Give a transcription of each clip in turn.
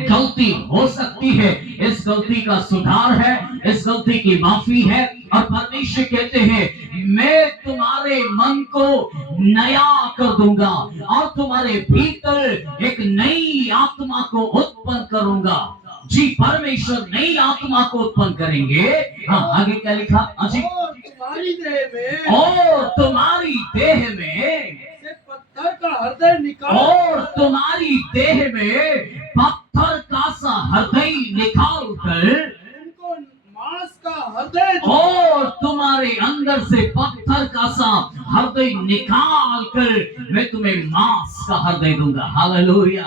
गलती हो सकती है, इस गलती का सुधार है, इस गलती की माफी है। और परमेश्वर कहते हैं मैं तुम्हारे मन को नया कर दूंगा और तुम्हारे भीतर एक नई आत्मा को उत्पन्न करूंगा। जी, परमेश्वर नई आत्मा को उत्पन्न करेंगे। हाँ, आगे क्या लिखा? और तुम्हारी देह में और तुम्हारी देह में से पत्थर का हृदय निकाल और तुम्हारी देह में पत्थर का सा हृदय निकाल कर तुमको मांस का हृदय दूंगा। और तुम्हारे अंदर से पत्थर का सा हृदय निकाल कर मैं तुम्हें मांस का हृदय दूंगा। हालेलुया।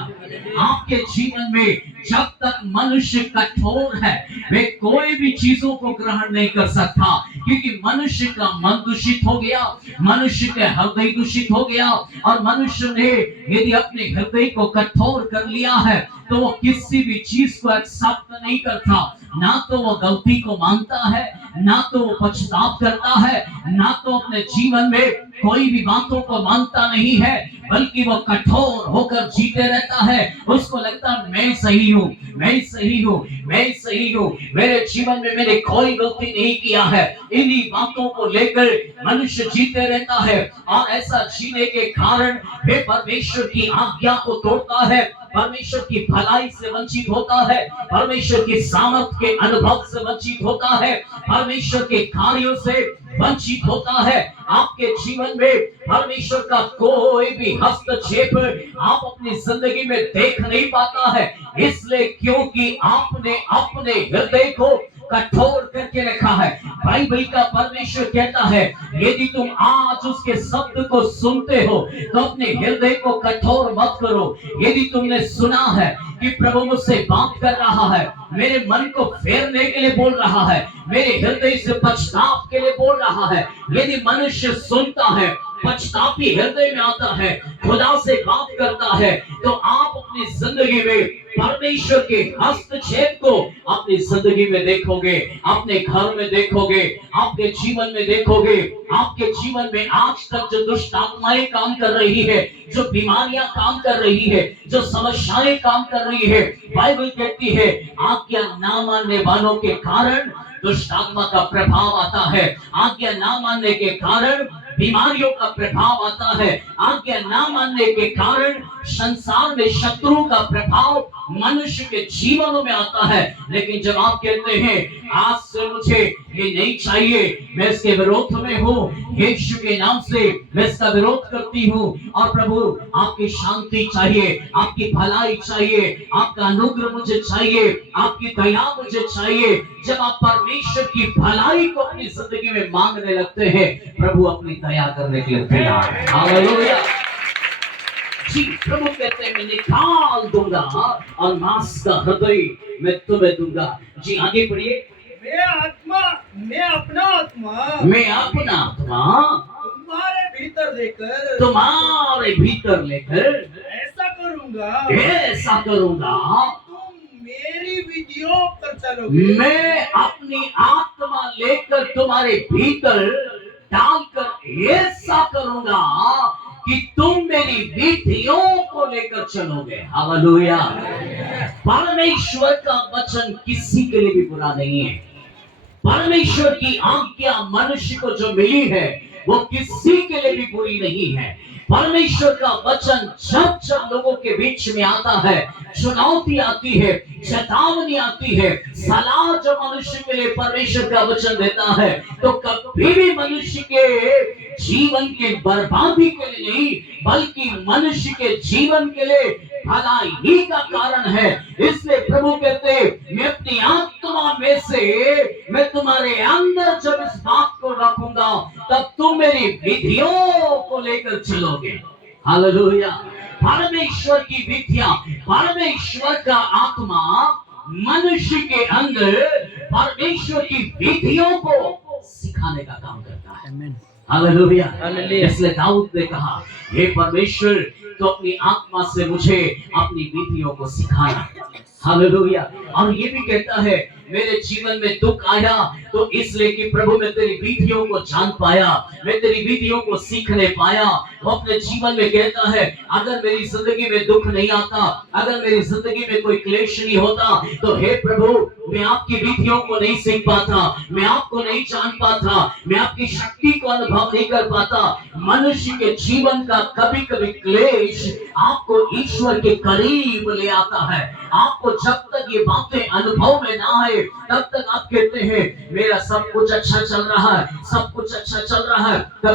आपके जीवन में जब तक मनुष्य कठोर है वे कोई भी चीजों को ग्रहण नहीं कर सकता, क्योंकि मनुष्य का मन दूषित हो गया, मनुष्य का हृदय दूषित हो गया। और मनुष्य ने यदि अपने हृदय को कठोर कर लिया है तो वो किसी भी चीज को एक्सेप्ट नहीं करता, ना तो वो गलती को मानता है, ना तो वो पछतावा करता है, ना तो अपने जीवन में कोई भी बातों को मानता नहीं है, बल्कि वो कठोर होकर जीते रहता है। उसको लगता है मैं सही हूँ, मैं सही हूँ, मैं सही हूँ, मेरे जीवन में मैंने कोई गलती नहीं किया है। इन्हीं बातों को लेकर मनुष्य जीते रहता है और ऐसा जीने के कारण वे परमेश्वर की आज्ञा को तोड़ता है, परमेश्वर की भलाई से वंचित होता है, परमेश्वर की सामर्थ के अनुभव से वंचित होता है, परमेश्वर के कार्यों से वंचित होता है। आपके जीवन में परमेश्वर का कोई भी हस्तक्षेप आप अपनी जिंदगी में देख नहीं पाता है, इसलिए क्योंकि आपने अपने हृदय को कठोर करके रखा है। बाइबल का परमेश्वर कहता है यदि तुम आज उसके शब्द को सुनते हो तो अपने हृदय को कठोर मत करो। यदि तुमने सुना है कि प्रभु मुझसे बात कर रहा है, मेरे मन को फेरने के लिए बोल रहा है, मेरे हृदय से पछताव के लिए बोल रहा है, यदि मनुष्य सुनता है, पछतापी हृदय में आता है, खुदा से बात करता है, तो आप अपनी जिंदगी में परमेश्वर के हस्तक्षेप को अपनी जिंदगी में देखोगे, अपने घर में देखोगे, आपके जीवन में देखोगे। आपके जीवन में आज तक जो दुष्ट आत्माएं काम कर रही है, जो बीमारियां काम कर रही है, जो समस्याएं काम कर रही है, बाइबल कहती है आज्ञा ना मानने वालों के कारण दुष्ट आत्मा का प्रभाव आता है, आज्ञा ना मानने के कारण बीमारियों का प्रभाव आता है, आज्ञा ना मानने के कारण संसार में शत्रु का प्रभाव मनुष्य के जीवनों में आता है। लेकिन जब आप कहते हैं आज से मुझे ये नहीं चाहिए, मैं इसके विरोध में हूँ, यीशु के नाम से मैं इसका विरोध करती हूँ, और प्रभु आपकी शांति चाहिए, आपकी भलाई चाहिए, आपका अनुग्रह मुझे चाहिए, आपकी दया मुझे चाहिए। जब आप परमेश्वर की भलाई को अपनी जिंदगी में मांगने लगते हैं, प्रभु अपनी दया करने के लिए तैयार है। हालेलुया। जी, प्रभु कहते हैं मैं निकाल दूंगा और मांस का हृदय मैं तुम्हें दूंगा। जी, आगे पढ़िए। मैं अपना आत्मा तुम्हारे भीतर लेकर ऐसा करूंगा तुम मेरी विधियों पर चलोगे। मैं अपनी आत्मा लेकर तुम्हारे भीतर डालकर ऐसा करूंगा कि तुम मेरी विधियों को लेकर चलोगे। हालेलुया। परमेश्वर का वचन किसी के लिए भी बुरा नहीं है। परमेश्वर की आज्ञा मनुष्य को जो मिली है वो किसी के लिए भी बुरी नहीं है। परमेश्वर का वचन जब जब लोगों के बीच में आता है, चुनौती आती है, चेतावनी आती है, सलाह जो मनुष्य के लिए परमेश्वर का वचन देता है, तो कभी भी मनुष्य के जीवन की बर्बादी के लिए नहीं, बल्कि मनुष्य के जीवन के लिए भलाई ही का कारण है। इसलिए प्रभु कहते हैं मैं अपनी आत्मा में से मैं तुम्हारे अंदर जब इस बात को रखूंगा तब तुम मेरी विधियों को लेकर चलोगे। हालेलुया। परमेश्वर की विधियां, परमेश्वर का आत्मा मनुष्य के अंदर परमेश्वर की विधियों को सिखाने का काम करता है। हालेलुया। इसलिए दाऊद ने कहा हे परमेश्वर तो अपनी आत्मा से मुझे अपनी विधियों को सिखाना। हालेलुया। और ये भी कहता है मेरे जीवन में दुख आया तो इसलिए कि प्रभु मैं तेरी विधियों को जान पाया, मैं तेरी विधियों को सीखने पाया। वो अपने जीवन में कहता है अगर मेरी जिंदगी में दुख नहीं आता, अगर मेरी जिंदगी में कोई क्लेश नहीं होता, तो हे प्रभु मैं आपकी विधियों को नहीं सीख पाता, मैं आपको नहीं जान पाता, मैं आपकी शक्ति को अनुभव नहीं कर पाता। मनुष्य के जीवन का कभी कभी क्लेश आपको ईश्वर के करीब ले आता है। आपको जब तक ये बातें अनुभव में ना आए तब तक आप कहते हैं मेरा सब कुछ अच्छा चल रहा है, सब कुछ अच्छा चल रहा है। कभी